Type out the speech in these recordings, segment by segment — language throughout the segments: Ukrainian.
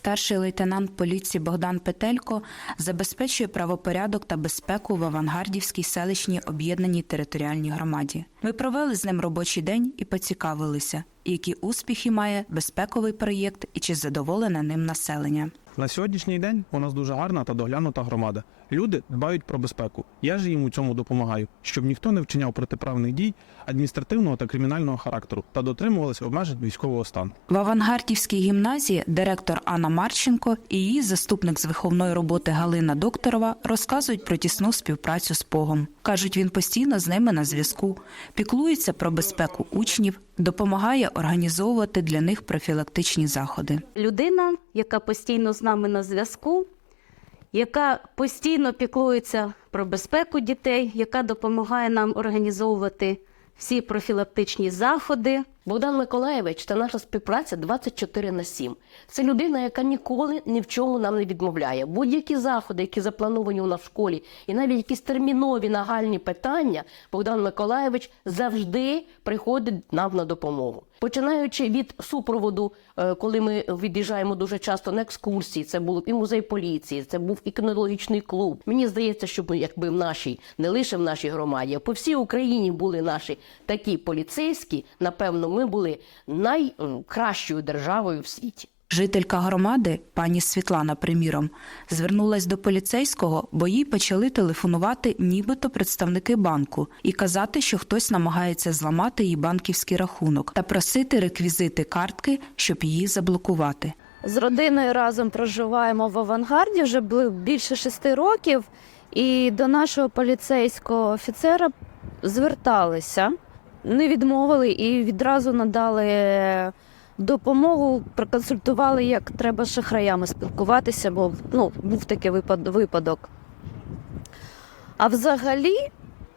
Старший лейтенант поліції Богдан Петелько забезпечує правопорядок та безпеку в Авангардівській селищній об'єднаній територіальній громаді. Ми провели з ним робочий день і поцікавилися, які успіхи має безпековий проєкт і чи задоволене ним населення. На сьогоднішній день у нас дуже гарна та доглянута громада. Люди дбають про безпеку. Я ж їм у цьому допомагаю, щоб ніхто не вчиняв протиправних дій адміністративного та кримінального характеру та дотримувалися обмежень військового стану. В Авангардівській гімназії директор Анна Марченко і її заступник з виховної роботи Галина Докторова розказують про тісну співпрацю з Погом. Кажуть, він постійно з ними на зв'язку, піклується про безпеку учнів, допомагає організовувати для них профілактичні заходи. людина, яка постійно з нами на зв'язку, яка постійно піклується про безпеку дітей, яка допомагає нам організовувати всі профілактичні заходи. Богдан Миколаєвич та наша співпраця 24 на 7. Це людина, яка ніколи ні в чому нам не відмовляє. Будь-які заходи, які заплановані у нас в школі, і навіть якісь термінові нагальні питання, Богдан Миколаєвич завжди приходить нам на допомогу. Починаючи від супроводу, е, коли ми від'їжджаємо дуже часто на екскурсії, це був і музей поліції, це був і кінологічний клуб. Мені здається, що ми, якби в нашій, не лише в нашій громаді, а по всій Україні були наші такі поліцейські, напевно, ми були найкращою державою в світі. Жителька громади, пані Світлана, приміром, звернулась до поліцейського, бо їй почали телефонувати нібито представники банку і казати, що хтось намагається зламати її банківський рахунок та просити реквізити картки, щоб її заблокувати. З родиною разом проживаємо в авангарді вже більше шести років, і до нашого поліцейського офіцера зверталися, не відмовили і відразу надали допомогу, проконсультували, як треба з шахраями спілкуватися, бо ну, був такий випад- випадок. А взагалі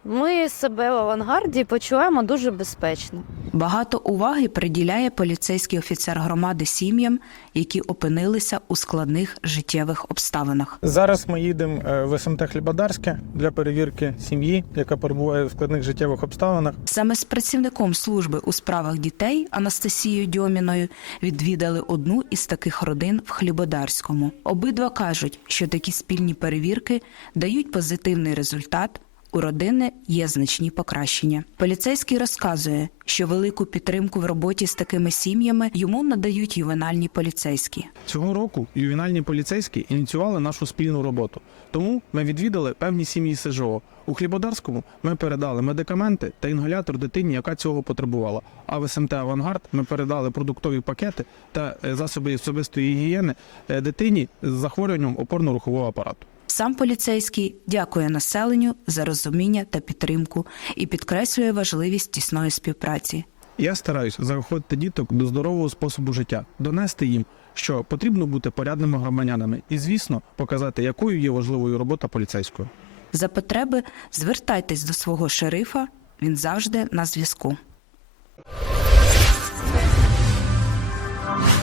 ми себе в авангарді почуваємо дуже безпечно. Багато уваги приділяє поліцейський офіцер громади сім'ям, які опинилися у складних життєвих обставинах. Зараз ми їдемо е, в СМТ Хлібодарське для перевірки сім'ї, яка перебуває в складних життєвих обставинах. Саме з працівником служби у справах дітей Анастасією Дьоміною відвідали одну із таких родин в Хлібодарському. Обидва кажуть, що такі спільні перевірки дають позитивний результат. У родини є значні покращення. Поліцейський розказує, що велику підтримку в роботі з такими сім'ями йому надають ювенальні поліцейські. Цього року ювенальні поліцейські ініціювали нашу спільну роботу. Тому ми відвідали певні сім'ї СЖО. У Хлібодарському ми передали медикаменти та інгалятор дитині, яка цього потребувала. А в СМТ Авангард ми передали продуктові пакети та е, засоби особистої гігієни е, дитині з захворюванням опорно-рухового апарату. Сам поліцейський дякує населенню за розуміння та підтримку і підкреслює важливість тісної співпраці. Я стараюсь заохотити діток до здорового способу життя, донести їм, що потрібно бути порядними громадянами, і, звісно, показати, якою є важливою робота поліцейського. За потреби звертайтесь до свого шерифа, він завжди на зв'язку.